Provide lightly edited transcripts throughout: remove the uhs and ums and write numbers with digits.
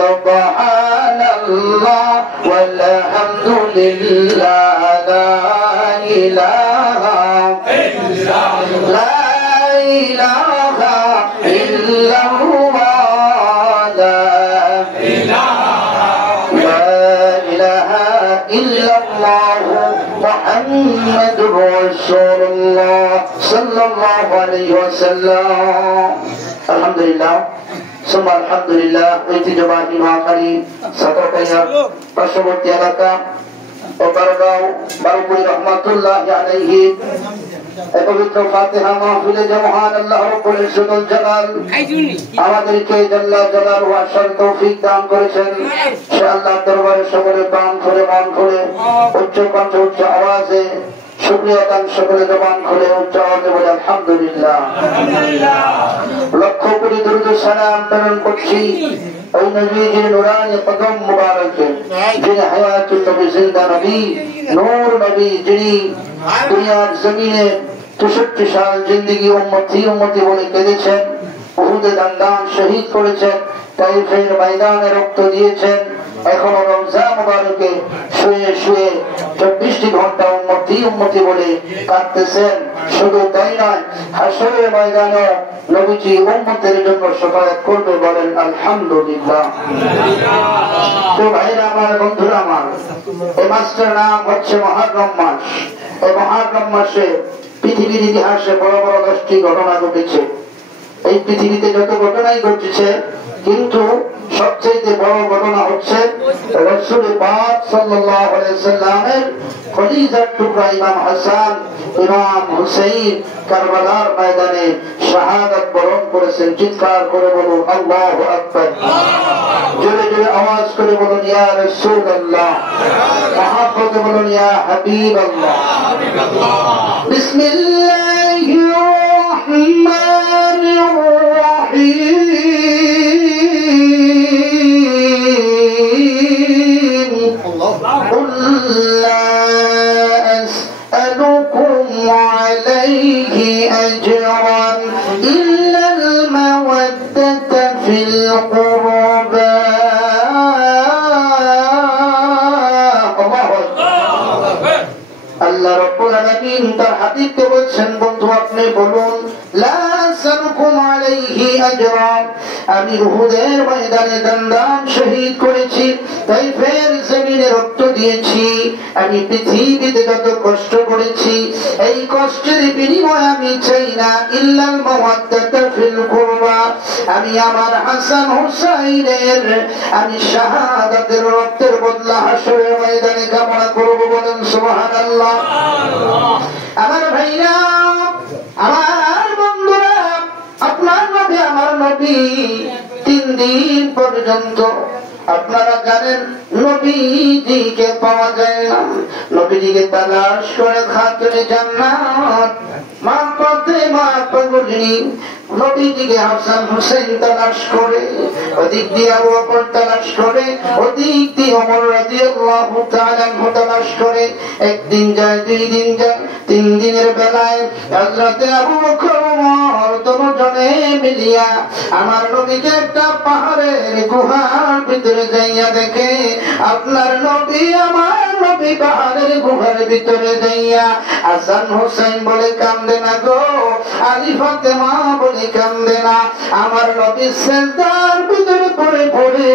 Subhanallah walhamdulillah la ilaha illallah la ilaha illallah la ilaha illallah Muhammadur Rasulullah sallallahu alaihi wasallam. Alhamdulillah summa alhamdulillah ঐতিহ্যবাহী মহাখালী সাতরকাইয়া পার্শ্ববর্তী এলাকা ও বারগাঁও বারুপুরি রহমাতুল্লাহ আলাইহি এই পবিত্র ফাতিহা মাহফিলে যে মহান আল্লাহ রব্বুল ইজ্জতুল জালাল আমাদেরকে জাল্লা জালালহু আসার তৌফিক দান করেছেন, সে আল্লাহর দরবারে সকলে প্রাণ খুলে মন খুলে উচ্চ কণ্ঠে উচ্চ আওয়াজে শুকরিয়া দান, সকলে জবান খুলে উচ্চ আওয়াজে বলে আলহামদুলিল্লাহ। লক্ষ কোটি দরুদ সালাম প্রেরণ করছি ওই নবীজির নুরানি কদম মুবারকে, যিনি হায়াতুন নবী, জিন্দা নবী, নূর নবী, যিনি দুনিয়ার জমিনে ৬৩ সাল জিন্দেগি উম্মতি বলে কেঁদেছেন, উহুদে দান শহীদ করেছেন, তাইফের ময়দানে রক্ত দিয়েছেন, এখনো রমজান মুবারকে শুয়ে শুয়ে ২৪টি ঘন্টা উম্মতি বলে কাঁদতেছেন। শুধু তাই নয়, হাশরের ময়দানে নবীজি উম্মতের জন্য শাফাআত করবে, বলেন আলহামদুলিল্লাহ। তো ভাইরা আমার, বন্ধুরা আমার, এই মাসটার নাম হচ্ছে মুহররম মাস। এই মুহররম মাসে পৃথিবীর ইতিহাসে বড় বড় 10টি ঘটনা ঘটেছে। এই পৃথিবীতে যত ঘটনাই ঘটেছে, কিন্তু সবচেয়ে বড় ঘটনা হচ্ছে রাসূল পাক সাল্লাল্লাহু আলাইহি ওয়াসাল্লামের কলিজার টুকরা ইমাম হাসান, ইমাম হুসাইন কারবালার ময়দানে শাহাদাত বরণ করেছেন। চিৎকার করে বলুন আল্লাহু আকবার, জোরে জোরে আওয়াজ করে বলুন ইয়া রাসূলুল্লাহ, মহব্বতে বলুন ইয়া হাবিবাল্লাহ। বিসমিল্লাহির রহমানির রহিম। قل لا أسألكم عليه أجرا إلا المودة في القربى। আল্লাহ রাব্বুল আলামিন তার হাবিবকে বলছেন, বন্ধু আপনি বলুন লা আসালুকুম আলাইহি আজরা, আমি উহুদের ময়দানে দান শহীদ করেছি, তাইফের জমিনে রক্ত দিয়েছি, আমি পৃথিবীতে যত কষ্ট করেছি, এই কষ্টের বিনিময়ে আমি চাই না ইল্লাল মাওয়াদ্দাতা ফিল কুরবা, আমি আমার হাসান হুসাইনের আমি শাহাদাতের রক্তের বদলা হাশরের ময়দানে কামনা করব, বলেন সুবহানাল্লাহ। আমার ভাইরা, আমার বন্ধুরা, আপনার নবী আমার নবী 3 দিন পর্যন্ত আপনারা জানেন নবীজিকে পাওয়া যায় না। নবীজিকে তালাশ করে খাতুনে জান্নাত মা ফাতেমা পাগলিনী নবীজিকে হাসান হুসাইন তালাশ করে, ওদিক দিয়ে আবু বকর তালাশ করে, ওদিক দিয়ে ওমর রাদিয়াল্লাহু তাআলা তালাশ করে। একদিন যায়, 2 দিন যায়, 3 দিনের বেলায় হযরতে আবু বকর ওমর দুজনে মিলিয়া আমার নবীকে একটা পাহাড়ের গুহার ভিতরে যাইয়া দেখে, আপনার নবী আমার নবী পাহাড়ের গুহার ভিতরে যাইয়া হাসান হুসাইন বলে কান্দে না গো, আলী ফাতেমা বলে কান্দে না, আমার নবী সিজদার ভিতরে পড়ে পড়ে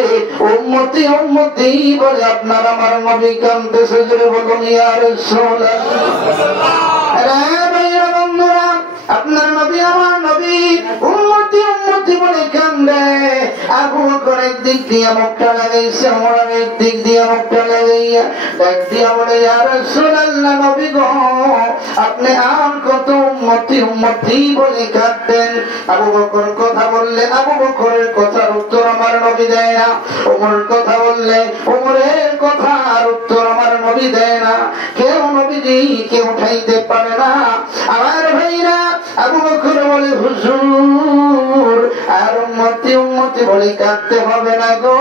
উম্মতি উম্মতি বলে আপনার আমার নবী কান্দতেছে। জোরে বলুন ইয়া রাসূলুল্লাহ। আরে ভাইরা বন্ধুরা, আপনার নবী আমার নবী উম্মতি উম্মতি বলে কান্দে। আবু বকর একদিক দিয়ে মুখটা লাগাইছে, ওমর একদিক দিয়ে মুখটা লাগাইয়া ডাক দিয়া বলে ইয়া রাসূলুল্লাহ, নবী গো আপনি আর কত উম্মতি উম্মতি বলে কাঁদবেন। আবু বকর কথা বললে আবু বকরের কথার উত্তর আমার নবী দেয় না, ওমর কথা বললে ওমরের কথার উত্তর আমার নবী দেয় না, কেউ নবীজিকে উঠাইতে পারে না। আমার ভাইরা, আবু বকর বলে হুজুর আর উম্মতি উম্মতি বলে কাঁদতে হবে না গো,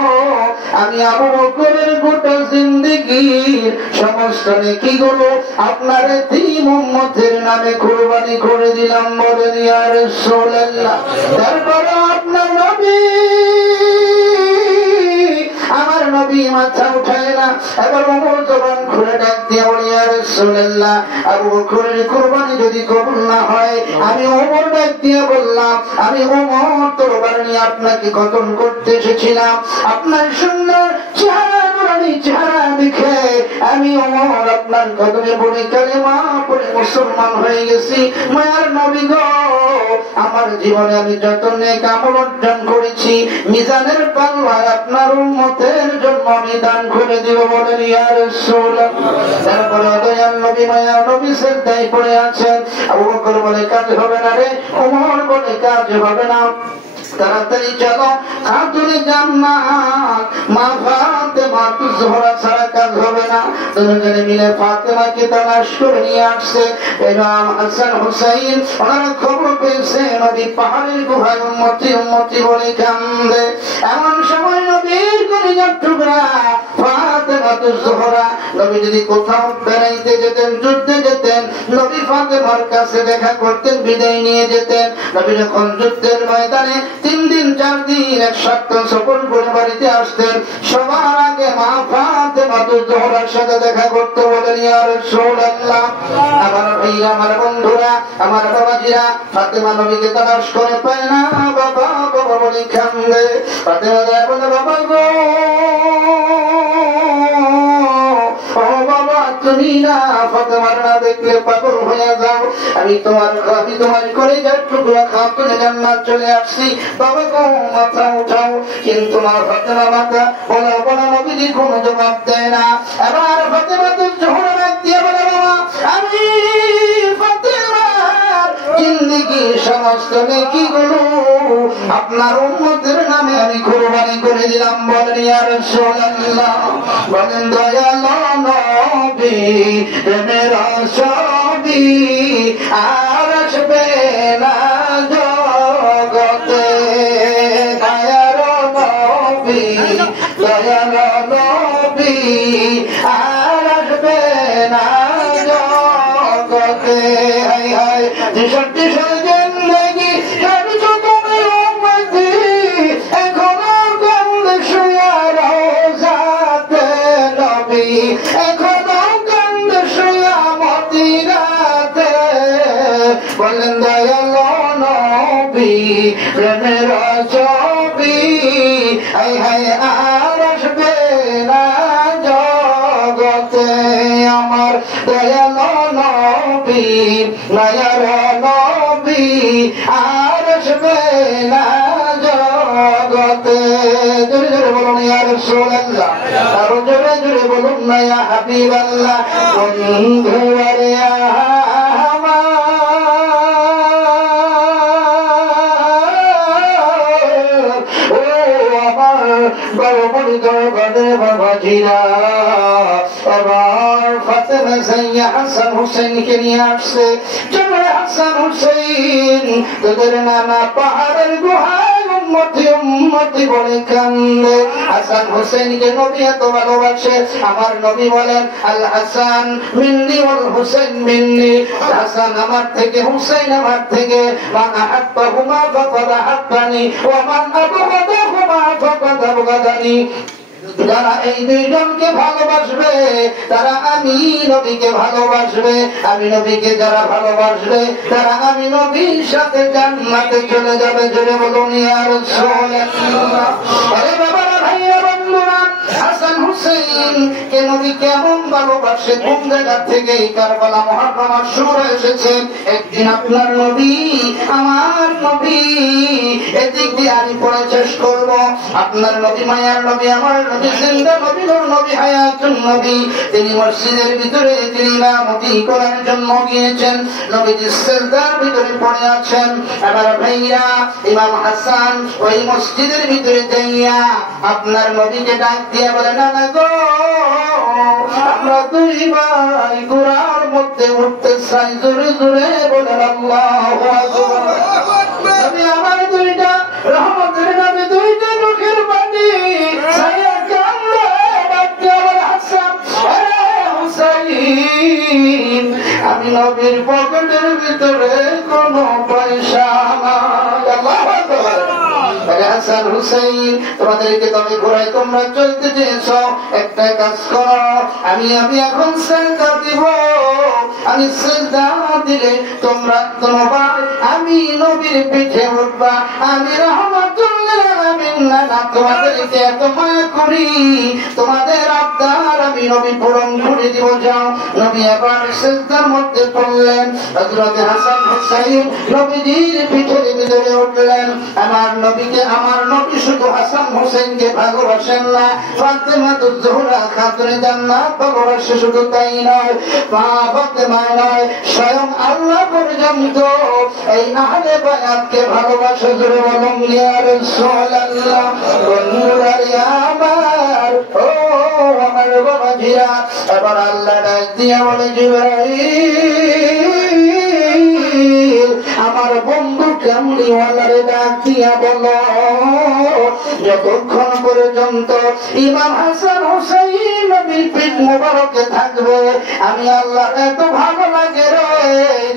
আমি আবু বকরের গোটা জিন্দেগীর সমস্ত নেকিগুলো আপনার এতিম উম্মতের নামে কুরবানি করে দিলাম। বলেন ইয়া রাসূলুল্লাহ। তারপরে আপনার নবী, আমার নবী মাথা উঠায় না, এবার ওমর জবান খুলে ডাক দিয়ে বলে ইয়া রাসূলুল্লাহ, আবু বকরের কুরবানি যদি কবুল না হয়, আমি ওমর ডাক দিয়ে বললাম, আমি ওমর তরবারি নিয়ে আপনাকে কতল করতে এসেছিলাম, আপনার সুন্দর চেহারা নুরানি চেহারা দেখে আমি ওমর আপনার কদমে পড়ে কালেমা পড়ে মুসলমান হয়ে গেছি। মায়ার নবী গো, আমার জীবনে আমি যত নেক আমল অর্জন করেছি মিজানের পাল্লায় আপনার উম্মতের জন্য আমি দান করে দিব। বলেন ইয়া রাসূলুল্লাহ। তারপরে দয়াল নবী মায়ার নবী সিজদায় পড়ে আছেন। আবু বকর বলে কাজ হবে না রে, ওমর বলে কাজ হবে না, তাড়াতাড়ি চলো খাতুনে জান্নাত মা ফাতেমা জোহরা ছাড়া কাজ হবে না। দুজনে মিলে ফাতেমাকে তালাশ করে নিয়ে আসছে। ইমাম হাসান হুসাইন ওনারা খবর পেয়েছে নবী পাহাড়ের গুহায় উম্মতি উম্মতি বলে কান্দে। এমন সময় নবীর কলিজার টুকরা ফাতেমা জোহরা, নবী যদি কোথাও বেড়াইতে যেতেন, যুদ্ধে যেতেন, নবী ফাতেমার কাছে দেখা করতেন, বিদায় নিয়ে যেতেন। নবী যখন যুদ্ধের ময়দানে 3 দিন 4 দিন এক সপ্তাহ সফর করে বাড়িতে আসতেন, সবার আগে মা ফাতেমা জোহরার সাথে দেখা করতে। বলেন ইয়া রাসূলুল্লাহ। আমার ভাইরা, আমার বন্ধুরা, আমার বাবাজিরা, ফাতেমা নবীকে তালাশ করে পায় না, বাবা বাবা বলে কান্দে। ফাতেমা যায় বলে বাবা গো, ও বাবা তুমি না ফাতেমার না দেখলে পাগল হয়ে যাও, আমি তোমার কলিজার টুকরা খাতুনে জান্নাত চলে আসছি, বাবা গো মাথা উঠাও। কিন্তু মা ফাতেমা মাথা বলা বলা নবীজি কোনো জবাব দেয় না। এবার ফাতেমা তো জোহরা ডাক দিয়ে বলে বাবা, আমি ফাতেমার জিন্দেগি সমস্ত নেকিগুলো আপনার উম্মতের নামে আমি কুরবানি করে দিলাম। বলেন ইয়া রাসূলুল্লাহ। বলেন দয়ালো নবী মেরা সবই আর আসবে না জগতে, দয়ালো নবী দয়ালো নবী আর আসবে না জগতে। হায় হায় যেসব জিন্দেগি কাটছো তুমি উম্মতি, এখনো কান্দে শুয়া রওজাতে নবী, এখনো কান্দে শুয়া মদিনাতে। বলেন দয়ালো নবী প্রেমের ছবি হায় হায় আর আসবে না জগতে। আমার দয়ালো নবী মায়ার নবী আর আসবে না জগতে। জোরে জোরে বলুন ইয়া রাসূলুল্লাহ, আরো জোরে জোরে বলুন না ইয়া হাবিবাল্লাহ। বন্ধু আরে বাবাজিরা, এবার ফাতেমা যাইয়া হাসান হুসেনকে নিয়ে আসছে। চলে হাসান হুসেন তোদের নানা পাহাড়ের গুহায় উম্মতি উম্মতি বলে কান্দে। হাসান হুসেনকে নবী এত ভালোবাসে, আমার নবী বলেন আল হাসান মিন্নি ওয়াল হুসেন মিন্নি, হাসান আমার থেকে, হুসেন আমার থেকে। মান আহাব্বাহুমা ফাকাদ আহাব্বানি ওয়া মান আবগাদাহুমা ফাকাদ আবগাদানি। যারা এই দুইজনকে ভালোবাসবে তারা আমি নবীকে ভালোবাসবে, আমি নবীকে যারা ভালোবাসবে তারা আমি নবীর সাথে জান্নাতে চলে যাবে। জোরে বলুন ইয়া রাসূলুল্লাহ। আরে বাবারা, ভাইরা, বন্ধুরা, হাসান হুসেইন কে নবী কেমন ভালোবাসে, কোন জায়গা থেকে এই কারবালা মুহাররমা শুরু এসেছে। একদিন আপনার নবী, আমার নবী, এদিক দিয়ে আমি পড়ে শেষ করব। আপনার নবী মায়ার নবী, আমার নবী, জিন্দা নবী, নূর নবী, হায়াতুন নবী, তিনি মসজিদের ভিতরে তিনি ইমামতি করার জন্য গিয়েছেন। নবীজি সিজদার ভিতরে পড়ে আছেন। আমার ভাইরা, ইমাম হাসান ওই মসজিদের ভিতরে যাইয়া আপনার নবীকে ডাক দিয়ে বলে, না না গো, আমরা দুই ভাই ঘোড়ার মধ্যে উঠতে চাই। জোরে জোরে বলেন আল্লাহু আকবার। আমি আমার দুইটা আমি নবীর পকেটের ভিতরে কোনো পয়সা হাসান হুসাইন তোমাদেরকে তবে ঘোরায় তোমরা চলতে চেয়েছ, একটা কাজ করো, আমি এখন সেজদা দিব, আমি সেজদা দিলে তোমরা তোমার আমি নবীর পিঠে উঠবা, আমি রহমাতুল্লিল আলামিন না তোমাদেরকে এত মায়া করি, তোমাদের আবদার আমি নবী পূরণ করে দিব। যাও। নবী এবার সেজদার মধ্যে পড়লেন, হযরত হাসান হুসাইন নবীজির পিঠের ভিতরে উঠলেন। আমার নবী শুধু হাসান হুসাইনকে ভালোবাসেন না, ফাতেমাতুজ জোহরা খাতুনে জান্নাত ভালোবাসে, শুধু তাই নয়, মা ফাতেমা নয়, স্বয়ং আল্লাহ পর্যন্ত এই আহলে বায়াতকে ভালোবাসে। জোরে বলুন ইয়া রাসূলুল্লাহ। বন্ধুরা আমার, ও আমার বাবাজিরা, এবার আল্লাহ ডাক দিয়া বলে জিবরাইল আমার বন্ধু কামলিওয়ালারে ডাক দিয়া বলো, যতক্ষণ পর্যন্ত ইমাম হাসান হুসাইন নবীর পিঠ মোবারকে থাকবে আমি আল্লাহ এত ভালো লাগে রে,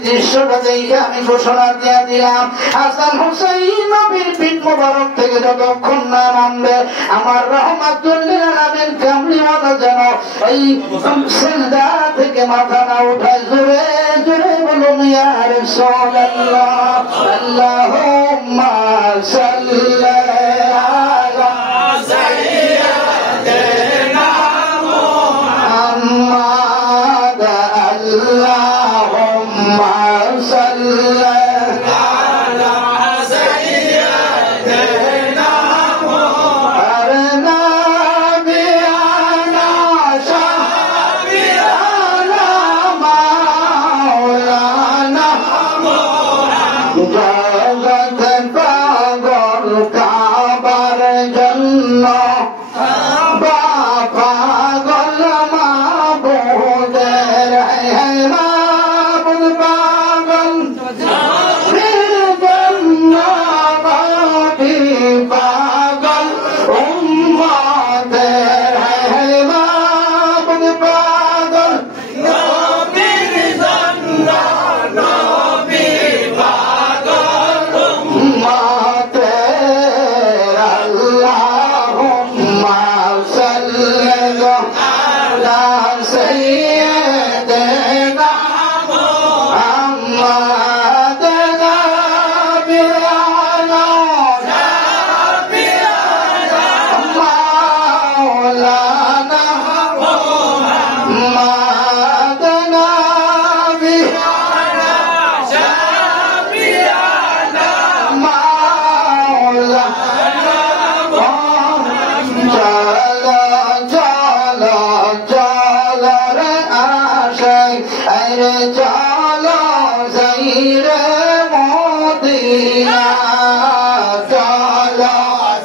দৃশ্যটা দেখে আমি ঘোষণা দিয়া দিলাম, হাসান হুসাইন নবীর পিঠ মোবারক থেকে যতক্ষণ না নামবে আমার রহমাতুল্লিল আলামিন কামলিওয়ালা যেন এই সিজদা থেকে মাথা না উঠায়। জোরে জোরে বলুন ইয়া রাসূলুল্লাহ। আল্লাহুম্মা সাল্লি আলা সাইয়্যিদিনা মুহাম্মাদ। আল্লাহুম্মা সাল্লি আলা সাইয়্যিদিনা মুহাম্মাদ। নাবিয়ানা শাফিয়ানা মাওলানা জগত পাগল কাবার জন্য পাগল মাবুদের মাবুদ পাগল জন্য নবী পাগল উম্মতের মাবুদ পাগল নবীর জন্য নবী পাগল উম্মতের। আল্লাহুম্মা সাল্লি আলা সাইয়্যিদিনা মুহাম্মাদ। নাবিয়ানা মাওলানা মুহাম্মাদ। নাবিয়ানা শাফিয়ানা মাওলানা চলো চলো চলো রে আশাই আরে চলো যাই রে মদিনা। চলো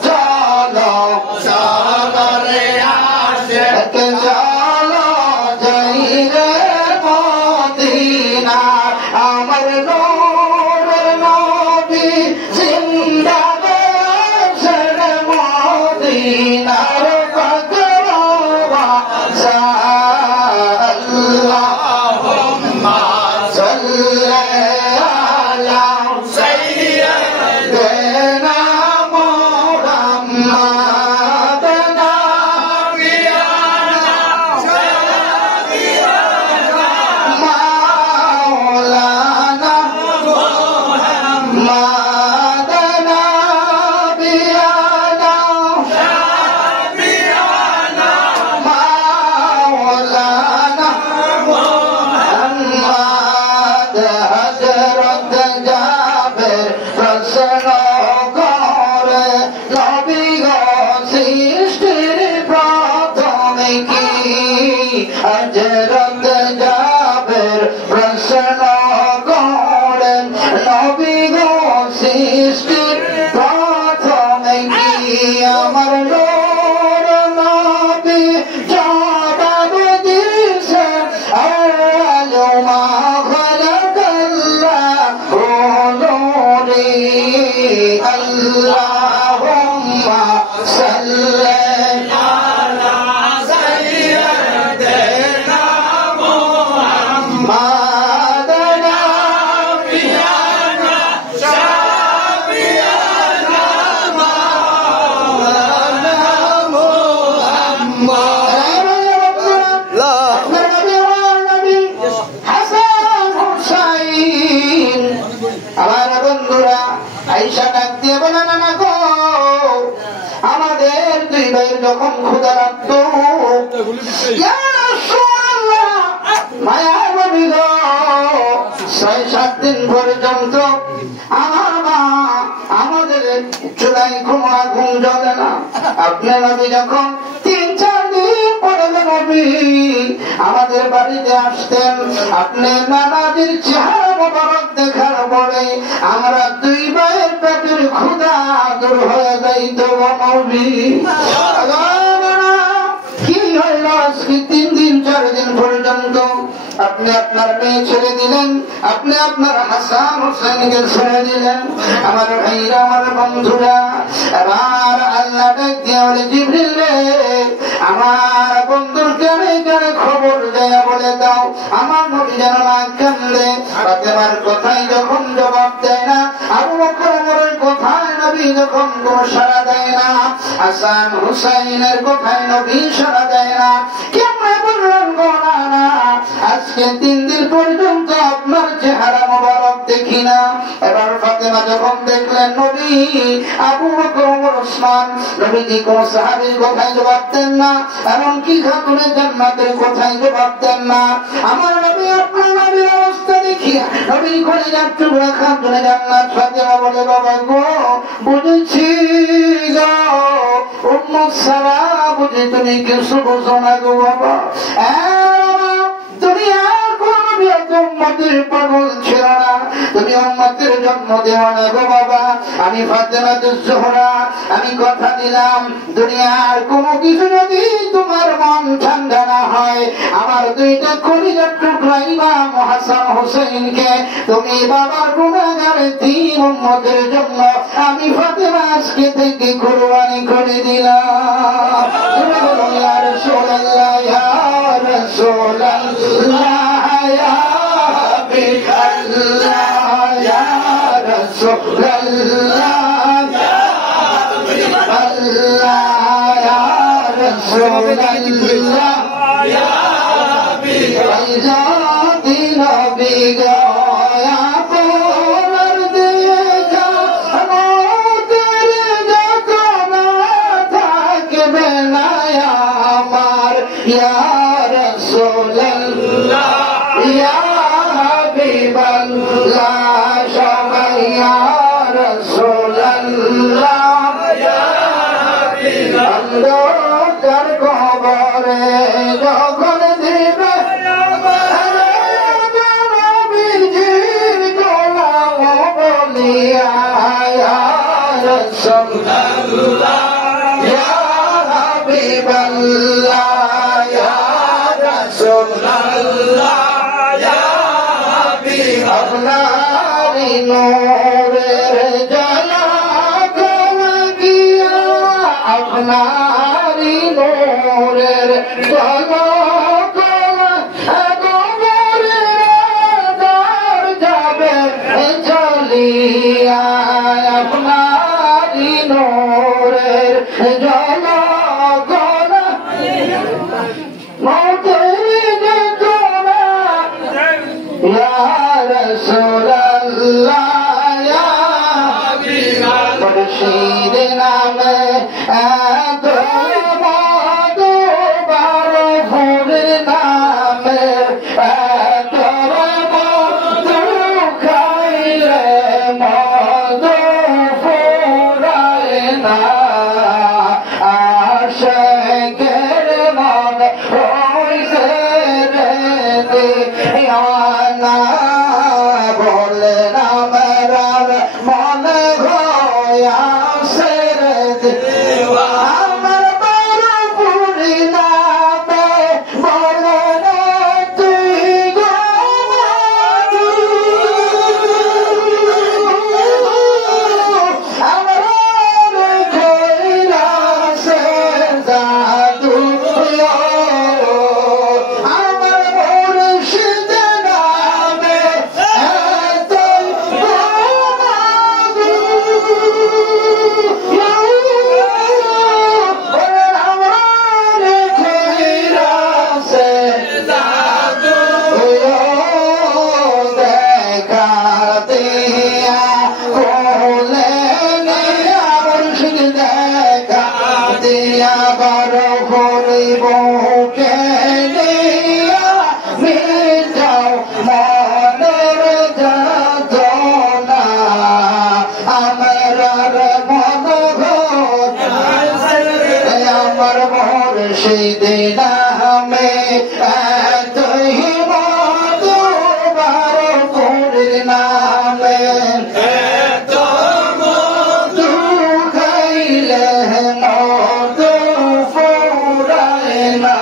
চলো চলো রে আশাই চলো যাই রে মদিনা। আমার নূরের নবী জিন্দা আছেন মদিনার পাকড়াওয়া। আল্লাহুম্মা সাল্লি আলা সাইয়্যিদিনা মুহাম্মাদ। নাবিয়ানা মাওলানা মুহাম্মাদ। নাবিয়ানা মাওলানা মুহাম্মাদ। হযরত জাবের প্রশ্ন করে নবী গো সৃষ্টির প্রথমে কি? হযরত জাবের প্রশ্ন করেন নবী গো সৃষ্টির প্রথমে কি? আমার নূর নবী জবাব দিয়েছেন আউয়ালু মা খালাকাল্লাহু নূরি। আল্লাহুম্মা সাল্লি আলা সাইয়্যিদিনা মুহাম্মাদ। যখন ক্ষুধা লাগতো, ইয়া রাসূলুল্লাহ, মায়ার নবী গো, 6-7 দিন পর্যন্ত আমার মা আমাদের চুলায় কোনো আগুন জ্বলে না। আপনার নবী যখন 3-4 দিন পরে নবী আমাদের বাড়িতে আসতেন, আপনার নানাজির চেহারা মোবারক দেখার পরে আমরা 2 ভাইয়ের পেটের ক্ষুধা দূর হয়ে যাইত। নবী কি হইল আজকে 3 দিন 4 দিন পর্যন্ত আপনি আপনার মেয়ে ছেড়ে দিলেন, আপনি আপনার হাসান হোসেনকে ছেড়ে দিলেন। আমার ভাইরা, আমার বন্ধুরা, আমার আল্লাহ ডাক দিয়ে বলে, জিবরিল রে, আমার বন্ধুর কানে কানে খবর দেয়া বলে দাও আমার নবী যেন না কান্দে। ফাতেমার কথায় যখন জবাব দেয় না, আবু বকর ওমরের কথায় নবী যখন কোনো সাড়া দেয় না, হাসান হুসাইনের কথায় নবী সাড়া দেয় না, কেমনে বললেন গো না, আজকে 3 দিন পর্যন্ত আপনার চেহারা মোবারক দেখি না। এবার ফাতেমা যখন দেখলেন নবী, আবু বকর ওমর ওসমান, নবীজি কোন সাহাবীর কথায় জবাব দেন না, এমনকি খাতুনে জান্নাতের কথায় জবাব দেন না। আমার নবী, আপনার নবীর অবস্থা দেখিয়া নবী কলিজার টুকরা খাতুনে জান্নাত ফাতেমা বলে, বাবা গো, বুঝেছি গো উম্মু সারা, বুঝি তুমি কিছু বুঝো না গো বাবা। দুনিয়ার কোন নবী উম্মতের পাগল ছিল না, তুমি উম্মতের জন্ম দেও না গো বাবা। আমি ফাতেমা জোহরা, আমি কথা দিলাম, দুনিয়ার কোন কিছু যদি তোমার মন ঠান্ডা না হয়, আমার 2টা কলিজার টুকরা ইমাম হাসান হোসেনকে তুমি বাবার গুনাহগারে 3 উম্মতের জন্য আমি ফাতেমা আজকে থেকে কুরবানি করে দিলাম। তুমি বলো ইয়া রাসূলুল্লাহ, ইয়া রাসূলুল্লাহ, ইয়া হাবিবাল্লাহ, ইয়া রাসূলুল্লাহ, ইয়া হাবিবাল্লাহ, ইয়া রাসূলুল্লাহ, ইয়া হাবিবাল্লাহ, নবী গো আপনার দেখা আমাদের যখন থাকবে না আমার, ইয়া রাসূলুল্লাহ, ইয়া হাবিবাল্লাহ, সবাই ইয়া রাসূলুল্লাহ, ইয়া হাবিবাল্লাহ, কার কবরে যখন দিবে আপনারি নূরের ঝলক লাগিয়া, আপনারি নূরের ঝলক যাবে চলিয়া, আপনারি নূরের ঝলক মৌতের তোরা, ইয়া রাসূলুল্লাহ, ইয়া মুর্শিদ নামে এত মধু, বারফুর নামে এত মধু, খাইলে মধু ফুরায় না, আশিকের মন হইছে রে দিওয়ানা, বলে না মেরার মন হইছে রে দিওয়ানা, আমার বারপুরি নামে বলে না তুই গো মধু, আমার কৈলাসে জাদু, আমার মুর্শিদ নামে মুর্শিদ নামে এতই মধু বারকুর নামে এত মধু খাইলে মধু ফুরায় না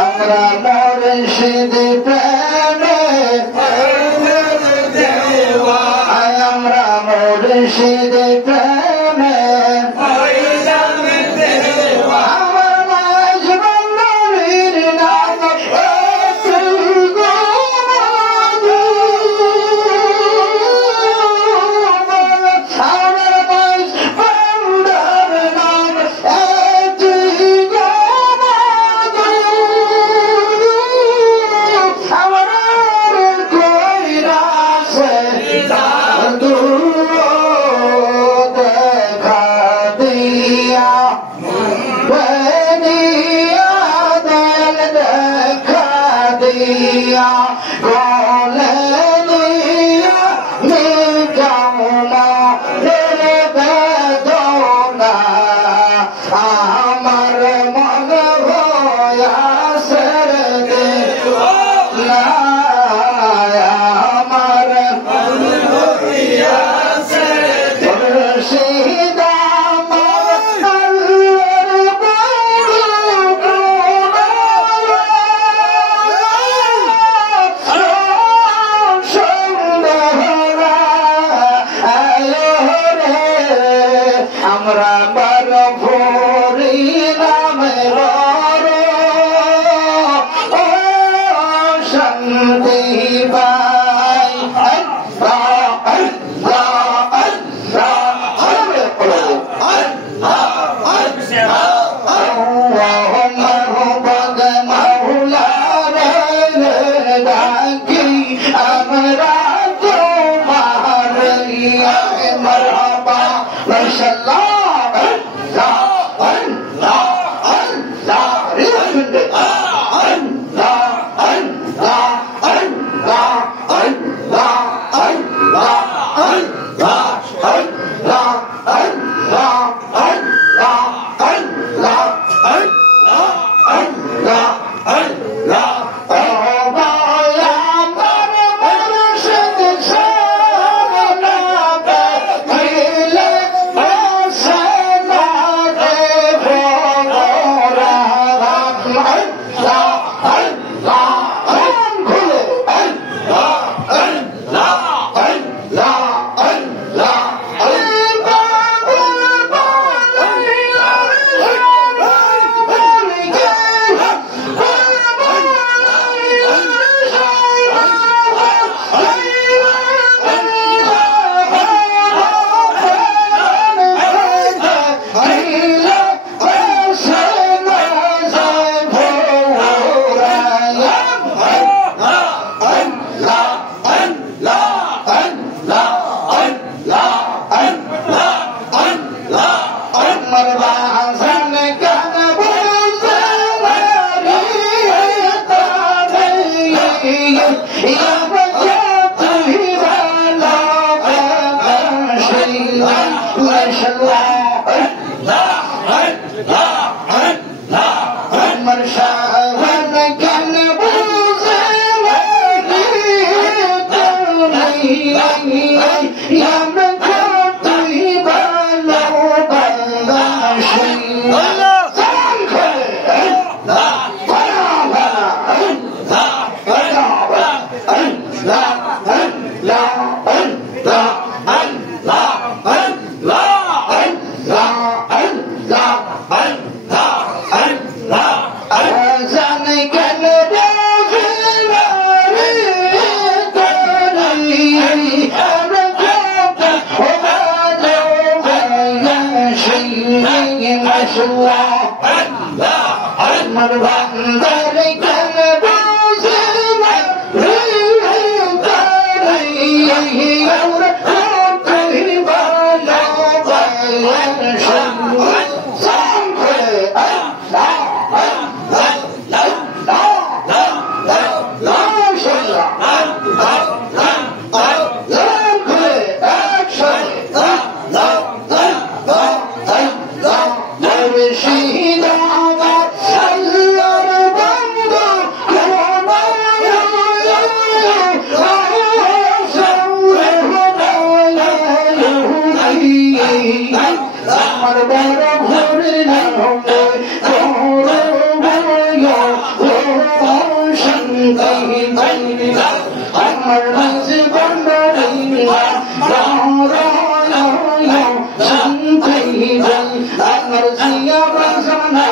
আমরা মুর্শিদ প্রেমে আমরা মুর্শিদ প্রেমে আমার মাঝে বন্দরিয়া শান্তি আমার জিয়া বাজানা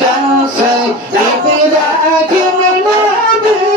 কাছে ইব্রাহিম নবী